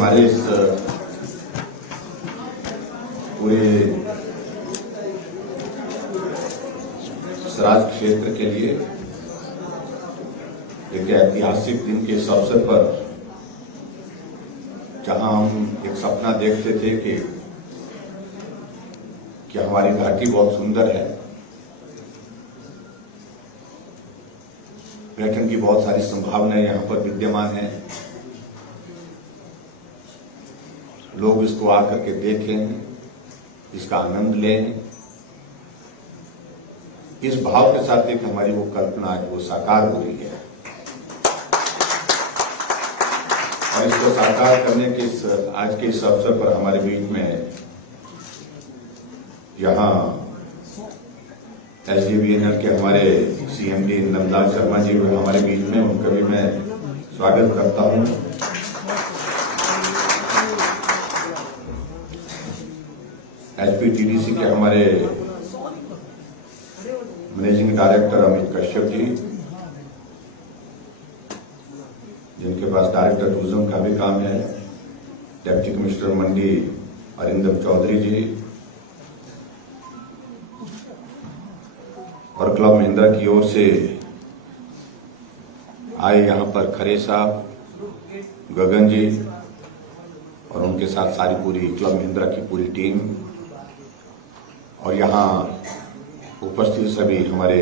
हमारे इस पूरे सराज क्षेत्र के लिए एक ऐतिहासिक दिन के इस अवसर पर जहां हम एक सपना देखते थे कि हमारी घाटी बहुत सुंदर है, पर्यटन की बहुत सारी संभावनाएं यहां पर विद्यमान है, लोग इसको आकर के देखें, इसका आनंद लें। इस भाव के साथ एक हमारी वो कल्पना आज वो साकार हो रही है और इसको साकार करने के आज के इस अवसर पर हमारे बीच में यहाँ SJVNL के हमारे CMD नंदलाल शर्मा जी हमारे बीच में, उनका भी मैं स्वागत करता हूँ। HPTDC के हमारे मैनेजिंग डायरेक्टर अमित कश्यप जी, जिनके पास डायरेक्टर टूरिज्म का भी काम है, डिप्टी कमिश्नर मंडी अरिंदम चौधरी जी और क्लब महिंद्रा की ओर से आए यहाँ पर खरे साहब, गगन जी और उनके साथ सारी पूरी क्लब महिंद्रा की पूरी टीम और यहाँ उपस्थित सभी हमारे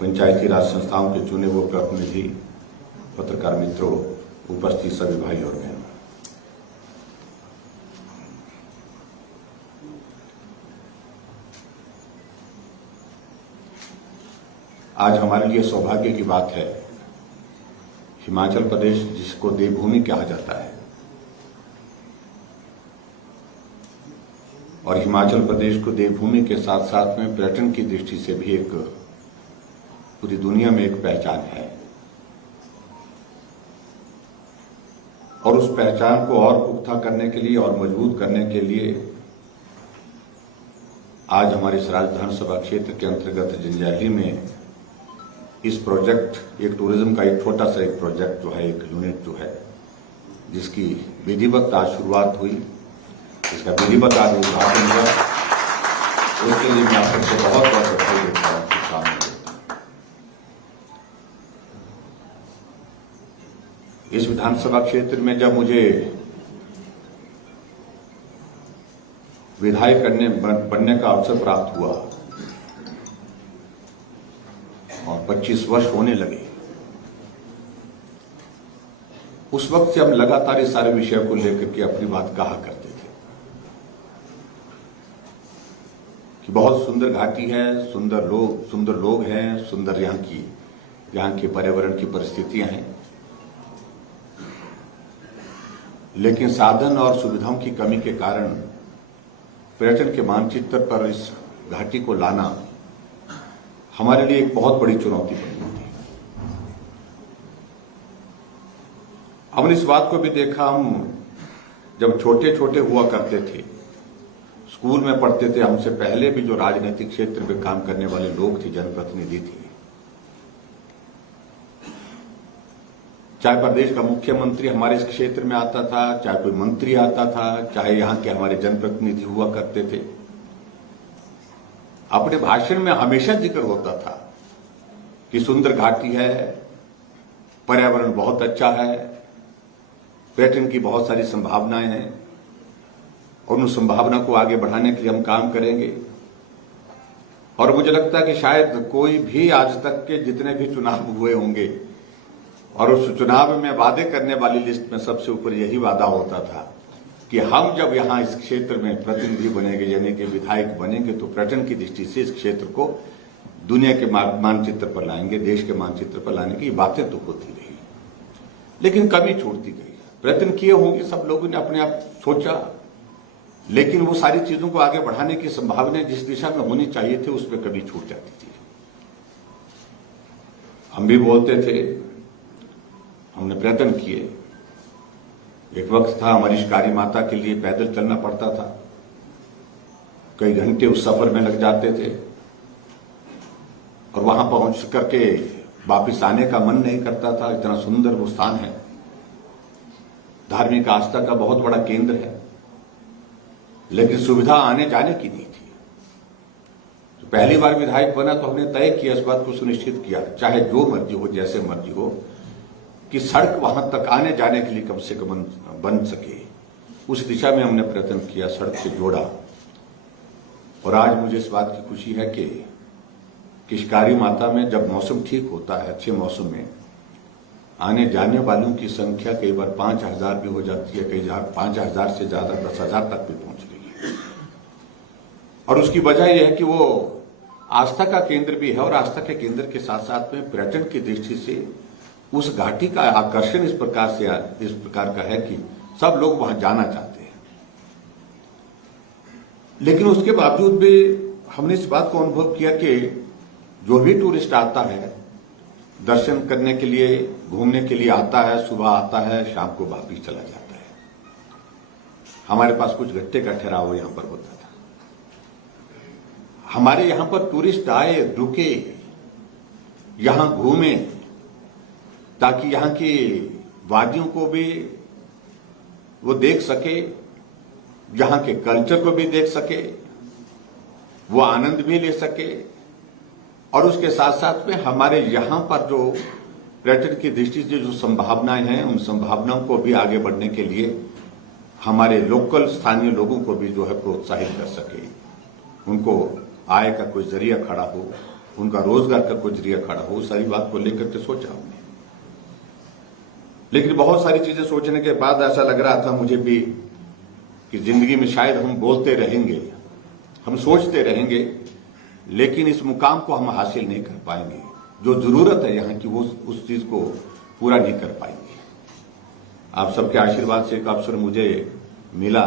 पंचायती राज संस्थाओं के चुने हुए प्रतिनिधि, पत्रकार मित्रों, उपस्थित सभी भाई और बहनों, आज हमारे लिए सौभाग्य की बात है। हिमाचल प्रदेश, जिसको देवभूमि कहा जाता है, और हिमाचल प्रदेश को देवभूमि के साथ साथ में पर्यटन की दृष्टि से भी एक पूरी दुनिया में एक पहचान है, और उस पहचान को और पुख्ता करने के लिए और मजबूत करने के लिए आज हमारे सराज विधानसभा क्षेत्र के अंतर्गत जंजैहली में इस प्रोजेक्ट, एक टूरिज्म का एक छोटा सा एक प्रोजेक्ट जो है, एक यूनिट जो है, जिसकी विधिवत आज शुरुआत हुई, इसका विधिवत आज उद्घाटन हुआ, उसके लिए मैं आप सबको बहुत बहुत बधाई देता हूँ, शुभकामनाएं देता हूँ। इस विधानसभा क्षेत्र में जब मुझे विधायक बनने का अवसर प्राप्त हुआ और 25 वर्ष होने लगे, उस वक्त से हम लगातार इस सारे विषय को लेकर के अपनी बात कहा करते थे कि बहुत सुंदर घाटी है, सुंदर लोग हैं, सुंदर यहाँ की पर्यावरण की परिस्थितियां हैं, लेकिन साधन और सुविधाओं की कमी के कारण पर्यटन के मानचित्र पर इस घाटी को लाना हमारे लिए एक बहुत बड़ी चुनौती बनी थी। हमने इस बात को भी देखा, हम जब छोटे छोटे हुआ करते थे, स्कूल में पढ़ते थे, हमसे पहले भी जो राजनीतिक क्षेत्र में काम करने वाले लोग थे, जनप्रतिनिधि थे, चाहे प्रदेश का मुख्यमंत्री हमारे इस क्षेत्र में आता था, चाहे कोई मंत्री आता था, चाहे यहाँ के हमारे जनप्रतिनिधि हुआ करते थे, अपने भाषण में हमेशा जिक्र होता था कि सुंदर घाटी है, पर्यावरण बहुत अच्छा है, पर्यटन की बहुत सारी संभावनाएं हैं और उन संभावना को आगे बढ़ाने के लिए हम काम करेंगे। और मुझे लगता है कि शायद कोई भी आज तक के जितने भी चुनाव हुए होंगे और उस चुनाव में वादे करने वाली लिस्ट में सबसे ऊपर यही वादा होता था कि हम जब यहाँ इस क्षेत्र में प्रतिनिधि बनेंगे, यानी कि विधायक बनेंगे, तो पर्यटन की दृष्टि से इस क्षेत्र को दुनिया के मानचित्र पर लाएंगे, देश के मानचित्र पर लाने की बातें तो होती रही, लेकिन कमी छूटती गई। प्रयत्न किए होंगे, सब लोगों ने अपने आप सोचा, लेकिन वो सारी चीजों को आगे बढ़ाने की संभावनाएं जिस दिशा में होनी चाहिए थी, उसमें कभी छूट जाती थी। हम भी बोलते थे, हमने प्रयत्न किए। एक वक्त था हमारी शिकारी माता के लिए पैदल चलना पड़ता था, कई घंटे उस सफर में लग जाते थे और वहां पहुंच करके वापिस आने का मन नहीं करता था, इतना सुंदर वो स्थान है। धार्मिक आस्था का बहुत बड़ा केंद्र है, लेकिन सुविधा आने जाने की नहीं थी। तो पहली बार विधायक बना तो हमने तय किया, इस बात को सुनिश्चित किया, चाहे जो मर्जी हो, जैसे मर्जी हो, कि सड़क वहां तक आने जाने के लिए कम से कम बन सके। उस दिशा में हमने प्रयत्न किया, सड़क से जोड़ा। और आज मुझे इस बात की खुशी है कि किशकारी माता में जब मौसम ठीक होता है, अच्छे मौसम में आने जाने वालों की संख्या कई बार 5,000 भी हो जाती है, कई 5,000 से ज्यादा 10,000 तक भी पहुंच गई है। और उसकी वजह यह है कि वो आस्था का केंद्र भी है, और आस्था के केंद्र के साथ साथ में पर्यटन की दृष्टि से उस घाटी का आकर्षण इस प्रकार का है कि सब लोग वहां जाना चाहते हैं। लेकिन उसके बावजूद भी हमने इस बात को अनुभव किया कि जो भी टूरिस्ट आता है, दर्शन करने के लिए, घूमने के लिए आता है, सुबह आता है, शाम को वापिस चला जाता है। हमारे पास कुछ घंटे का ठहराव यहां पर होता था। हमारे यहां पर टूरिस्ट आए, रुके, यहां घूमे, ताकि यहां की वादियों को भी वो देख सके, यहां के कल्चर को भी देख सके, वो आनंद भी ले सके। और उसके साथ साथ में हमारे यहां पर जो पर्यटन की दृष्टि से जो संभावनाएं हैं, उन संभावनाओं को भी आगे बढ़ने के लिए हमारे लोकल स्थानीय लोगों को भी जो है प्रोत्साहित कर सके, उनको आय का कोई जरिया खड़ा हो, उनका रोजगार का कोई जरिया खड़ा हो। सारी बात को लेकर के सोचा हमने। लेकिन बहुत सारी चीजें सोचने के बाद ऐसा लग रहा था मुझे भी कि जिंदगी में शायद हम बोलते रहेंगे, हम सोचते रहेंगे, लेकिन इस मुकाम को हम हासिल नहीं कर पाएंगे। जो जरूरत है यहाँ की, वो उस चीज को पूरा नहीं कर पाएंगे। आप सबके आशीर्वाद से एक अवसर मुझे मिला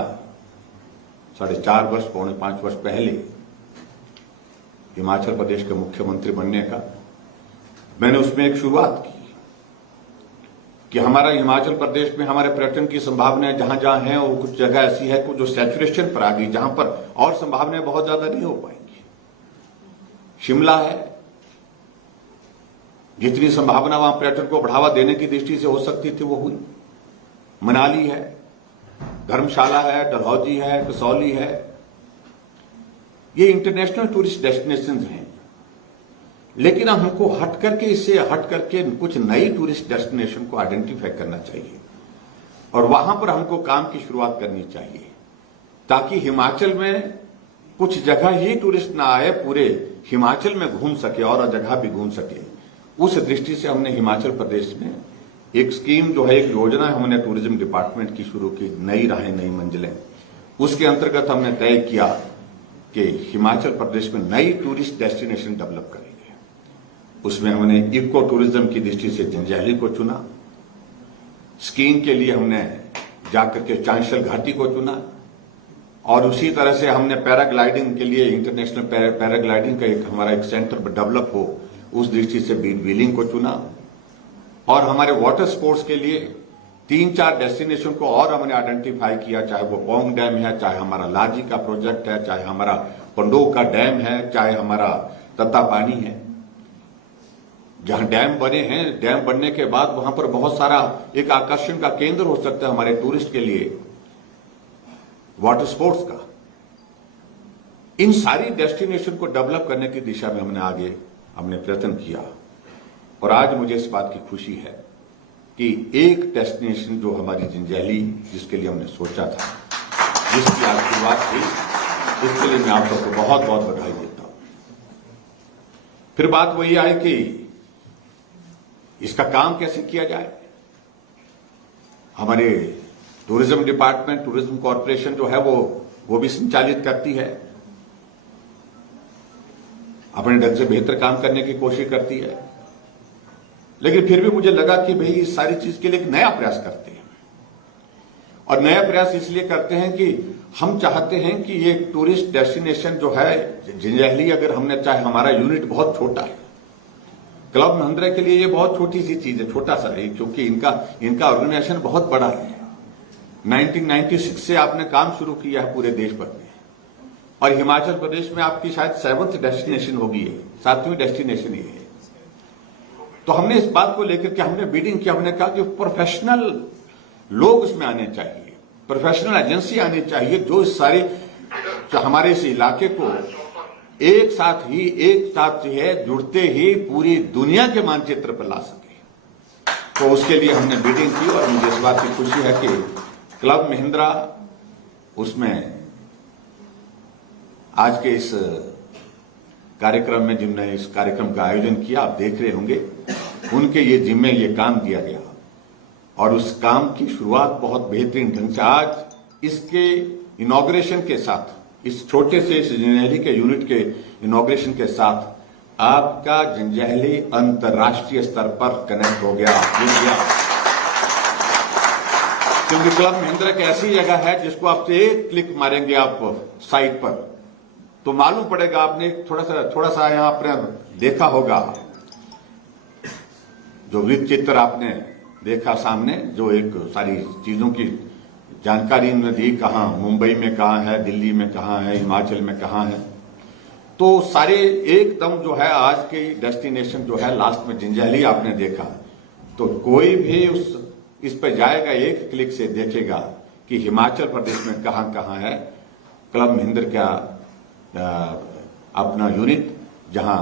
4.5 वर्ष, पौने 5 वर्ष पहले हिमाचल प्रदेश के मुख्यमंत्री बनने का। मैंने उसमें एक शुरुआत की कि हमारा हिमाचल प्रदेश में हमारे पर्यटन की संभावनाएं जहां जहां हैं, और कुछ जगह ऐसी है जो सैचुरेशन पर आ गई, जहां पर और संभावनाएं बहुत ज्यादा नहीं हो पाएंगी। शिमला है, जितनी संभावना वहां पर्यटन को बढ़ावा देने की दृष्टि से हो सकती थी वो हुई। मनाली है, धर्मशाला है, डलहौजी है, कसौली है, ये इंटरनेशनल टूरिस्ट डेस्टिनेशन हैं। लेकिन हमको हट करके कुछ नई टूरिस्ट डेस्टिनेशन को आइडेंटिफाई करना चाहिए, और वहां पर हमको काम की शुरुआत करनी चाहिए, ताकि हिमाचल में कुछ जगह ही टूरिस्ट ना आए, पूरे हिमाचल में घूम सके और जगह भी घूम सके। उस दृष्टि से हमने हिमाचल प्रदेश में एक स्कीम जो है, एक योजना हमने टूरिज्म डिपार्टमेंट की शुरू की, नई राहें नई मंजिलें। उसके अंतर्गत हमने तय किया कि हिमाचल प्रदेश में नई टूरिस्ट डेस्टिनेशन डेवलप करेंगे। उसमें हमने इको टूरिज्म की दृष्टि से जंजैहली को चुना, स्कीइंग के लिए हमने जाकर के चांशल घाटी को चुना, और उसी तरह से हमने पैराग्लाइडिंग के लिए इंटरनेशनल पैराग्लाइडिंग का हमारा एक सेंटर डेवलप हो, उस दृष्टि से बीन व्हीलिंग को चुना। और हमारे वाटर स्पोर्ट्स के लिए 3-4 डेस्टिनेशन को और हमने आइडेंटिफाई किया, चाहे वो पौंग डैम है, चाहे हमारा लाजी का प्रोजेक्ट है, चाहे हमारा पंडोह का डैम है, चाहे हमारा तत्तापानी है। जहां डैम बने हैं, डैम बनने के बाद वहां पर बहुत सारा एक आकर्षण का केंद्र हो सकता है हमारे टूरिस्ट के लिए, वाटर स्पोर्ट्स का। इन सारी डेस्टिनेशन को डेवलप करने की दिशा में हमने प्रयत्न किया। और आज मुझे इस बात की खुशी है कि एक डेस्टिनेशन जो हमारी जंजैहली, जिसके लिए हमने सोचा था, जिसकी आज शुरुआत हुई, इसके लिए मैं आप सबको बहुत बहुत बधाई देता हूं। फिर बात वही आई कि इसका काम कैसे किया जाए। हमारे टूरिज्म डिपार्टमेंट, टूरिज्म कॉर्पोरेशन जो है वो भी संचालित करती है, अपने ढंग से बेहतर काम करने की कोशिश करती है। लेकिन फिर भी मुझे लगा कि भाई इस सारी चीज के लिए एक नया प्रयास करते हैं, और नया प्रयास इसलिए करते हैं कि हम चाहते हैं कि ये टूरिस्ट डेस्टिनेशन जो है जंजैहली, अगर हमने, चाहे हमारा यूनिट बहुत छोटा है, क्लब महिंद्रा के लिए ये बहुत छोटी सी चीज है, छोटा सा है, क्योंकि इनका ऑर्गेनाइजेशन बहुत बड़ा है। 1996 से आपने काम शुरू किया है पूरे देश भर में, और हिमाचल प्रदेश में आपकी शायद 7th डेस्टिनेशन होगी, 7वीं डेस्टिनेशन ये है। तो हमने इस बात को लेकर के हमने बिडिंग किया, हमने कहा कि प्रोफेशनल लोग इसमें आने चाहिए, प्रोफेशनल एजेंसी आनी चाहिए जो इस सारे हमारे इस इलाके को एक साथ जो है जुड़ते ही पूरी दुनिया के मानचित्र पर ला सके। तो उसके लिए हमने मीटिंग की और मुझे इस बात की खुशी है कि क्लब महिंद्रा उसमें आज के इस कार्यक्रम में जिनने इस कार्यक्रम का आयोजन किया, आप देख रहे होंगे, उनके ये जिम्मे ये काम दिया गया और उस काम की शुरुआत बहुत बेहतरीन ढंग से आज इसके इनॉग्रेशन के साथ, इस छोटे से इस जंजैहली के यूनिट के इनॉग्रेशन के साथ आपका जंजैहली अंतर्राष्ट्रीय स्तर पर कनेक्ट हो गया, जुड़ गया। क्योंकि क्लब महिंद्रा एक ऐसी जगह है जिसको आप एक क्लिक मारेंगे आप साइट पर तो मालूम पड़ेगा। आपने थोड़ा सा यहां आपने देखा होगा, जो वृत्त चित्र आपने देखा सामने, जो एक सारी चीजों की जानकारी इन्होंने दी, कहां मुंबई में कहां है, दिल्ली में कहां है, हिमाचल में कहां है, तो सारे एकदम जो है आज के डेस्टिनेशन जो है लास्ट में जंजैहली आपने देखा। तो कोई भी इस पर जाएगा, एक क्लिक से देखेगा कि हिमाचल प्रदेश में कहां कहां है क्लब महिंद्रा का अपना यूनिट, जहां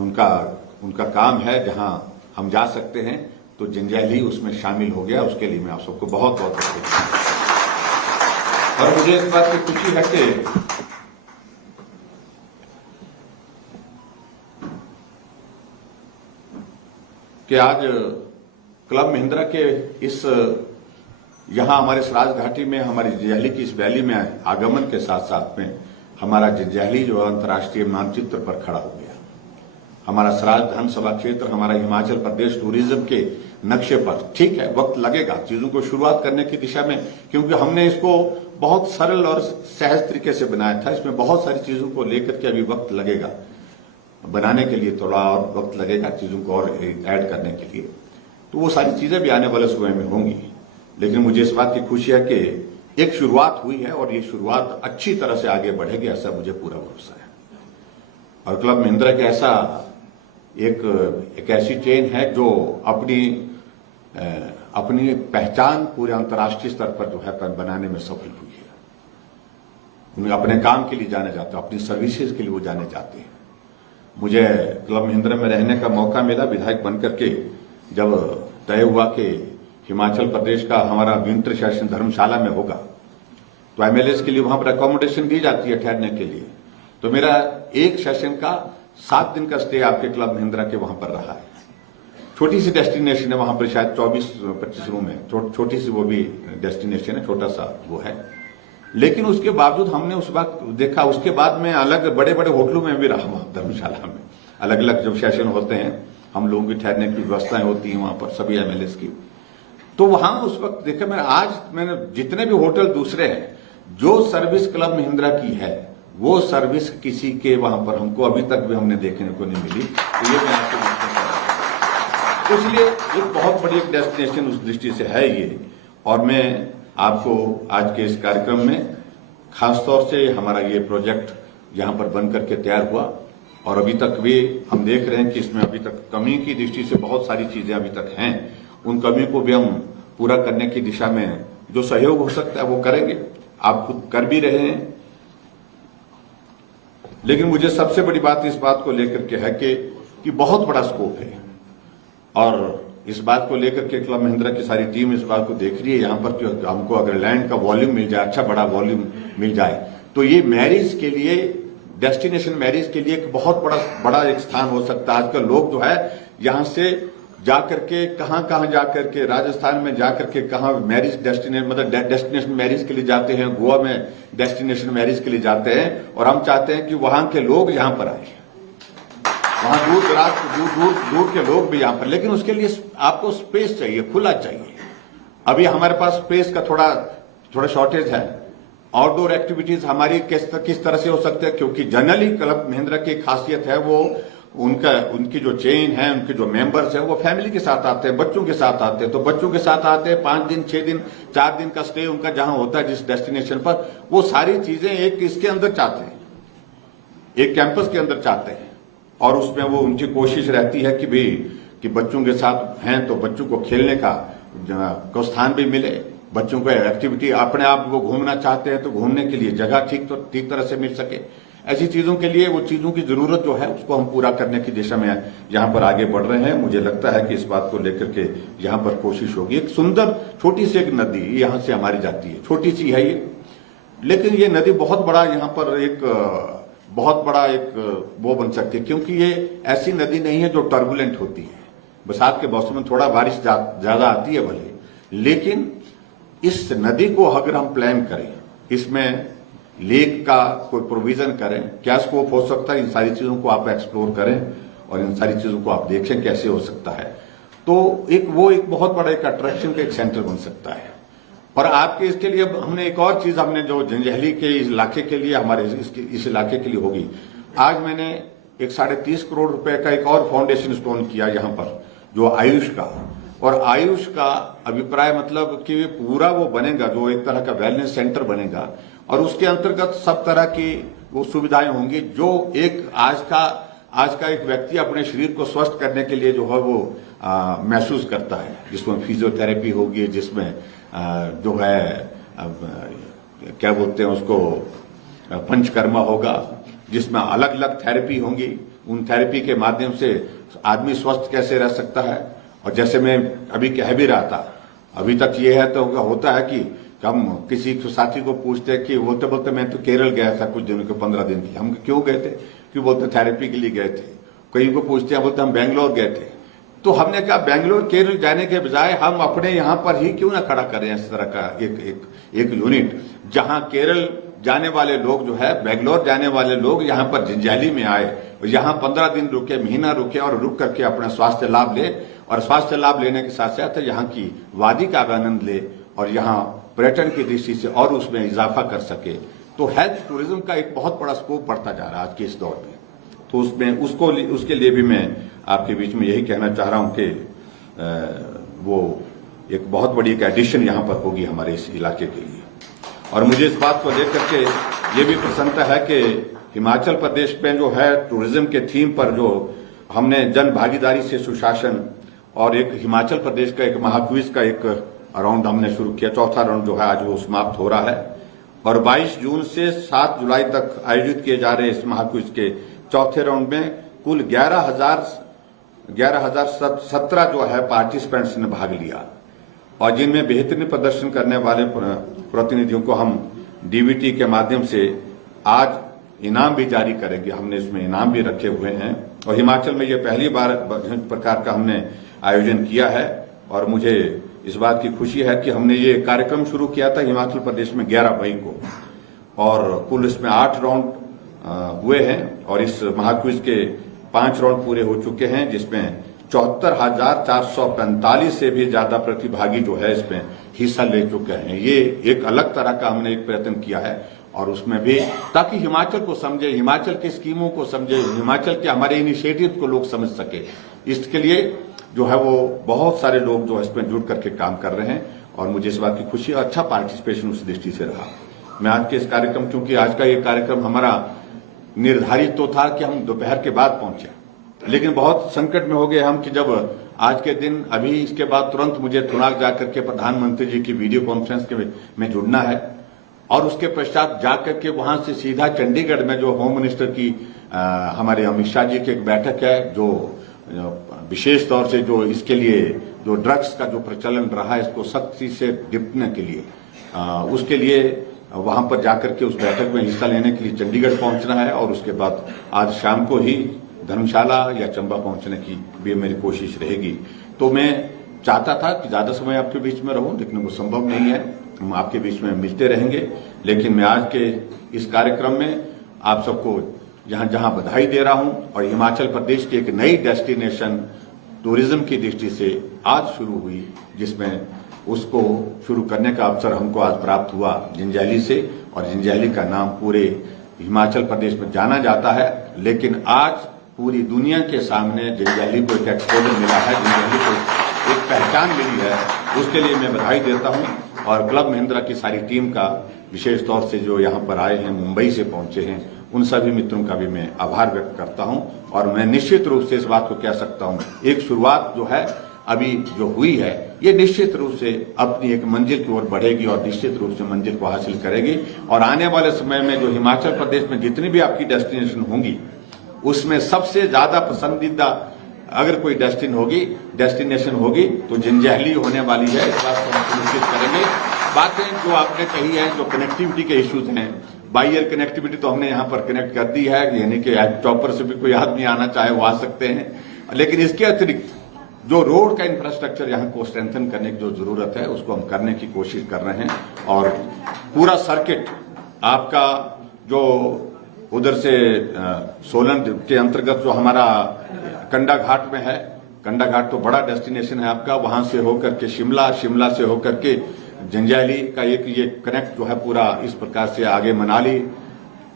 उनका काम है, जहां हम जा सकते हैं। तो जंजैहली उसमें शामिल हो गया। उसके लिए मैं आप सबको बहुत बहुत धन्यवाद। और मुझे इस बात की खुशी है कि आज क्लब महिंद्रा के इस यहां हमारे सराज घाटी में, हमारी जंजैहली की इस वैली में आगमन के साथ साथ में हमारा जंजैहली जो अंतर्राष्ट्रीय मानचित्र पर खड़ा हो गया। हमारा सराज विधानसभा क्षेत्र हमारा हिमाचल प्रदेश टूरिज्म के नक्शे पर, ठीक है, वक्त लगेगा चीजों को शुरुआत करने की दिशा में, क्योंकि हमने इसको बहुत सरल और सहज तरीके से बनाया था। इसमें बहुत सारी चीजों को लेकर के अभी वक्त लगेगा, बनाने के लिए थोड़ा और वक्त लगेगा, चीजों को और ऐड करने के लिए। तो वो सारी चीजें भी आने वाले समय में होंगी। लेकिन मुझे इस बात की खुशी है कि एक शुरुआत हुई है और ये शुरुआत अच्छी तरह से आगे बढ़ेगी, ऐसा मुझे पूरा भरोसा है। और क्लब महिंद्रा के ऐसा एक ऐसी चेन है जो अपनी पहचान पूरे अंतर्राष्ट्रीय स्तर पर जो है बनाने में सफल हुई है। उन्हें अपने काम के लिए जाने जाते हैं, अपनी सर्विसेज के लिए वो जाने जाते हैं। मुझे क्लब महिंद्रा में रहने का मौका मिला विधायक बनकर के, जब तय हुआ कि हिमाचल प्रदेश का हमारा विंटर सेशन धर्मशाला में होगा, तो एमएलएस के लिए वहां पर अकोमोडेशन दी जाती है ठहरने के लिए। तो मेरा एक सेशन का 7 दिन का स्टे आपके क्लब महिंद्रा के वहां पर रहा है। छोटी सी डेस्टिनेशन है, वहां पर शायद 24-25 रूम है, छोटी सी वो भी डेस्टिनेशन है, छोटा सा वो है। लेकिन उसके बावजूद हमने उस वक्त देखा, उसके बाद में अलग बड़े बड़े होटलों में भी रहा, वहां धर्मशाला में अलग अलग जब सेशन होते हैं, हम लोगों की ठहरने की व्यवस्थाएं होती हैं वहां पर सभी एमएलएस की। तो वहां उस वक्त देखा मैंने जितने भी होटल दूसरे हैं, जो सर्विस क्लब महिंद्रा की है वो सर्विस किसी के वहां पर हमको अभी तक भी हमने देखने को नहीं मिली। तो ये मैं आपको इसलिए एक बहुत बड़ी एक डेस्टिनेशन उस दृष्टि से है ये। और मैं आपको आज के इस कार्यक्रम में खासतौर से हमारा ये प्रोजेक्ट यहां पर बन करके तैयार हुआ और अभी तक भी हम देख रहे हैं कि इसमें अभी तक कमी की दृष्टि से बहुत सारी चीजें अभी तक हैं। उन कमी को भी हम पूरा करने की दिशा में जो सहयोग हो सकता है वो करेंगे, आप खुद कर भी रहे हैं। लेकिन मुझे सबसे बड़ी बात इस बात को लेकर के है कि बहुत बड़ा स्कोप है और इस बात को लेकर के क्लब महिंद्रा की सारी टीम इस बात को देख रही है यहाँ पर कि हमको अगर लैंड का वॉल्यूम मिल जाए, अच्छा बड़ा वॉल्यूम मिल जाए, तो ये मैरिज के लिए, डेस्टिनेशन मैरिज के लिए एक बहुत बड़ा एक स्थान हो सकता है। आजकल लोग जो है यहाँ से जाकर के कहां जाकर के, राजस्थान में जाकर के कहां मैरिज डेस्टिनेशन मैरिज के लिए जाते हैं, गोवा में डेस्टिनेशन मैरिज के लिए जाते हैं। और हम चाहते हैं कि वहां के लोग यहां पर आए, वहां दूर दराज दूर के लोग भी यहां पर, लेकिन उसके लिए आपको स्पेस चाहिए, खुला चाहिए। अभी हमारे पास स्पेस का थोड़ा शॉर्टेज है। आउटडोर एक्टिविटीज हमारी किस तरह से हो सकते हैं, क्योंकि जनरली क्लब महिंद्रा की खासियत है वो उनकी जो चेन है, उनके जो मेंबर्स हैं वो फैमिली के साथ आते हैं, बच्चों के साथ आते हैं। तो बच्चों के साथ आते हैं, 5 दिन 6 दिन 4 दिन का स्टे उनका जहां होता है जिस डेस्टिनेशन पर, वो सारी चीजें एक इसके अंदर चाहते हैं, एक कैंपस के अंदर चाहते हैं। और उसमें वो उनकी कोशिश रहती है कि बच्चों के साथ हैं तो बच्चों को खेलने का स्थान भी मिले, बच्चों को एक्टिविटी, अपने आप वो घूमना चाहते हैं तो घूमने के लिए जगह ठीक तरह से मिल सके, ऐसी चीजों के लिए वो चीजों की जरूरत जो है उसको हम पूरा करने की दिशा में यहाँ पर आगे बढ़ रहे हैं। मुझे लगता है कि इस बात को लेकर के यहाँ पर कोशिश होगी। एक सुंदर छोटी सी एक नदी यहाँ से हमारी जाती है, छोटी सी है ये, लेकिन ये नदी बहुत बड़ा यहाँ पर बहुत बड़ा एक वो बन सकती है, क्योंकि ये ऐसी नदी नहीं है जो टर्बुलेंट होती है। बरसात के मौसम में थोड़ा बारिश ज्यादा आती है भले, लेकिन इस नदी को अगर हम प्लान करें, इसमें लेक का कोई प्रोविजन करें, क्या स्कोप हो सकता है, इन सारी चीजों को आप एक्सप्लोर करें और इन सारी चीजों को आप देखें कैसे हो सकता है, तो एक बहुत बड़ा एक अट्रैक्शन का एक सेंटर बन सकता है। और आपके इसके लिए हमने एक और चीज हमने जो जंजैहली के इस इलाके के लिए, हमारे इस इलाके के लिए होगी, आज मैंने एक 3.5 करोड़ रुपए का एक और फाउंडेशन स्टोन किया यहाँ पर, जो आयुष का, और आयुष का अभिप्राय मतलब कि पूरा वो बनेगा जो एक तरह का वेलनेस सेंटर बनेगा, और उसके अंतर्गत सब तरह की वो सुविधाएं होंगी जो एक आज का एक व्यक्ति अपने शरीर को स्वस्थ करने के लिए जो है वो महसूस करता है, जिसमें फिजियोथेरेपी होगी, जिसमें जो है क्या बोलते हैं उसको पंचकर्मा होगा, जिसमें अलग अलग थेरेपी होंगी। उन थेरेपी के माध्यम से आदमी स्वस्थ कैसे रह सकता है। और जैसे मैं अभी कह भी रहा था, अभी तक ये है तो होता है कि हम किसी साथी को पूछते हैं कि बोलते बोलते मैं तो केरल गया था कुछ दिनों के 15 दिन की, हम क्यों गए थे, क्यों बोलते थेरेपी के लिए गए थे। कई को पूछते हैं, बोलते हम बेंगलोर गए थे। तो हमने कहा बेंगलोर केरल जाने के बजाय हम अपने यहाँ पर ही क्यों ना खड़ा करें इस तरह का एक यूनिट, जहां केरल जाने वाले लोग जो है, बेंगलोर जाने वाले लोग यहाँ पर जंजैहली में आए, यहाँ 15 दिन रुके, महीना रुके और रुक करके अपना स्वास्थ्य लाभ ले, और स्वास्थ्य लाभ लेने के साथ साथ यहाँ की वादी का भी आनंद ले और यहाँ पर्यटन की दृष्टि से और उसमें इजाफा कर सके। तो हेल्थ टूरिज्म का एक बहुत बड़ा स्कोप बढ़ता जा रहा है आज के इस दौर में। तो उसमें उसके लिए भी मैं आपके बीच में यही कहना चाह रहा हूं कि वो एक बहुत बड़ी एक एडिशन यहाँ पर होगी हमारे इस इलाके के लिए। और मुझे इस बात को लेकर के ये भी प्रसन्नता है कि हिमाचल प्रदेश में जो है टूरिज्म के थीम पर जो हमने जन भागीदारी से सुशासन और एक हिमाचल प्रदेश का एक महाक्विज का एक राउंड हमने शुरू किया। चौथा राउंड जो है आज वो समाप्त हो रहा है, और 22 जून से 7 जुलाई तक आयोजित किए जा रहे इस महाक्विज के चौथे राउंड में कुल 11,017 जो है पार्टिसिपेंट्स ने भाग लिया, और जिनमें बेहतरीन प्रदर्शन करने वाले प्रतिनिधियों को हम डीबीटी के माध्यम से आज इनाम भी जारी करेंगे। हमने इसमें इनाम भी रखे हुए हैं, और हिमाचल में ये पहली बार प्रकार का हमने आयोजन किया है। और मुझे इस बात की खुशी है कि हमने ये कार्यक्रम शुरू किया था हिमाचल प्रदेश में 11 मई को, और कुल इसमें 8 राउंड हुए हैं, और इस महाक्विज के 5 राउंड पूरे हो चुके हैं, जिसमें 74,445 से भी ज्यादा प्रतिभागी जो है इसमें हिस्सा ले चुके हैं। ये एक अलग तरह का हमने एक प्रयत्न किया है, और उसमें भी ताकि हिमाचल को समझे, हिमाचल की स्कीमों को समझे, हिमाचल के हमारे इनिशिएटिव को लोग समझ सके। इसके लिए जो है वो बहुत सारे लोग जो इसमें जुड़ करके काम कर रहे हैं, और मुझे इस बात की खुशी, अच्छा पार्टिसिपेशन उस दृष्टि से रहा। मैं आज के इस कार्यक्रम, क्योंकि आज का ये कार्यक्रम हमारा निर्धारित तो था कि हम दोपहर के बाद पहुंचे, लेकिन बहुत संकट में हो गए हम कि जब आज के दिन अभी इसके बाद तुरंत मुझे थुनाग जाकर के प्रधानमंत्री जी की वीडियो कॉन्फ्रेंस में जुड़ना है, और उसके पश्चात जाकर के वहां से सीधा चंडीगढ़ में जो होम मिनिस्टर की हमारे अमित शाह जी की एक बैठक है, जो विशेष तौर से जो इसके लिए जो ड्रग्स का जो प्रचलन रहा है इसको सख्ती से निपटने के लिए, उसके लिए वहां पर जाकर के उस बैठक में हिस्सा लेने के लिए चंडीगढ़ पहुंचना है, और उसके बाद आज शाम को ही धर्मशाला या चंबा पहुंचने की भी मेरी कोशिश रहेगी। तो मैं चाहता था कि ज्यादा समय आपके बीच में रहूं, लेकिन वो संभव नहीं है। हम आपके बीच में मिलते रहेंगे, लेकिन मैं आज के इस कार्यक्रम में आप सबको जहां जहां बधाई दे रहा हूं, और हिमाचल प्रदेश की एक नई डेस्टिनेशन टूरिज्म की दृष्टि से आज शुरू हुई, जिसमें उसको शुरू करने का अवसर हमको आज प्राप्त हुआ जंजैहली से, और जंजैहली का नाम पूरे हिमाचल प्रदेश में जाना जाता है। लेकिन आज पूरी दुनिया के सामने जंजैहली को एक एक्सपोजर मिला है, जंजैहली को एक पहचान मिली है, उसके लिए मैं बधाई देता हूं। और क्लब महिंद्रा की सारी टीम का विशेष तौर से जो यहाँ पर आए हैं, मुंबई से पहुंचे हैं, उन सभी मित्रों का भी मैं आभार व्यक्त करता हूं। और मैं निश्चित रूप से इस बात को कह सकता हूं, एक शुरुआत जो है अभी जो हुई है, ये निश्चित रूप से अपनी एक मंजिल की ओर बढ़ेगी और निश्चित रूप से मंजिल को हासिल करेगी। और आने वाले समय में जो हिमाचल प्रदेश में जितनी भी आपकी डेस्टिनेशन होंगी, उसमें सबसे ज्यादा पसंदीदा अगर कोई डेस्टिनेशन होगी तो जंजैहली होने वाली है। इस बात को हम सुनिश्चित करेंगे। बातें जो आपने कही है, जो कनेक्टिविटी के इश्यूज हैं, बाई एयर कनेक्टिविटी तो हमने यहाँ पर कनेक्ट कर दी है, यानी कि चॉपर से भी कोई आदमी आना चाहे वो आ सकते हैं। लेकिन इसके अतिरिक्त जो रोड का इंफ्रास्ट्रक्चर यहाँ को स्ट्रेंथन करने की जो जरूरत है, उसको हम करने की कोशिश कर रहे हैं। और पूरा सर्किट आपका जो उधर से सोलन के अंतर्गत जो हमारा कंडा घाट में है, कंडा घाट तो बड़ा डेस्टिनेशन है आपका, वहां से होकर के शिमला, शिमला से होकर के जंजैहली का एक ये कनेक्ट जो है पूरा इस प्रकार से आगे मनाली,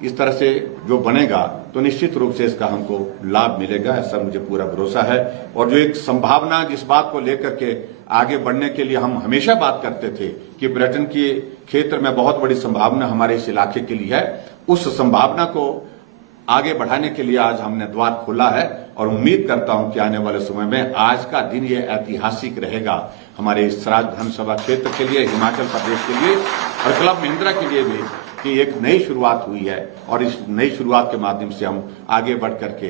इस तरह से जो बनेगा तो निश्चित रूप से इसका हमको लाभ मिलेगा, ऐसा मुझे पूरा भरोसा है। और जो एक संभावना जिस बात को लेकर के आगे बढ़ने के लिए हम हमेशा बात करते थे कि पर्यटन के क्षेत्र में बहुत बड़ी संभावना हमारे इस इलाके के लिए है, उस संभावना को आगे बढ़ाने के लिए आज हमने द्वार खोला है। और उम्मीद करता हूं कि आने वाले समय में आज का दिन ये ऐतिहासिक रहेगा हमारे इस सराज विधानसभा क्षेत्र के लिए, हिमाचल प्रदेश के लिए और क्लब महिंद्रा के लिए भी, कि एक नई शुरुआत हुई है। और इस नई शुरुआत के माध्यम से हम आगे बढ़ करके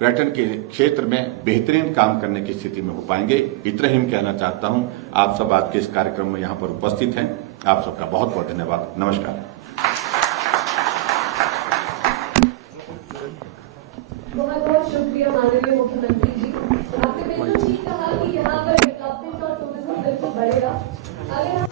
पर्यटन के क्षेत्र में बेहतरीन काम करने की स्थिति में हो पाएंगे। इतना ही मैं कहना चाहता हूं। आप सब आज के इस कार्यक्रम में यहाँ पर उपस्थित हैं, आप सबका बहुत बहुत धन्यवाद। नमस्कार। बहुत बहुत शुक्रिया माननीय मुख्यमंत्री जी। आपने बिल्कुल ठीक कहा कि यहाँ पर डेवलपमेंट और टूरिज्म बिल्कुल बढ़ेगा। अगर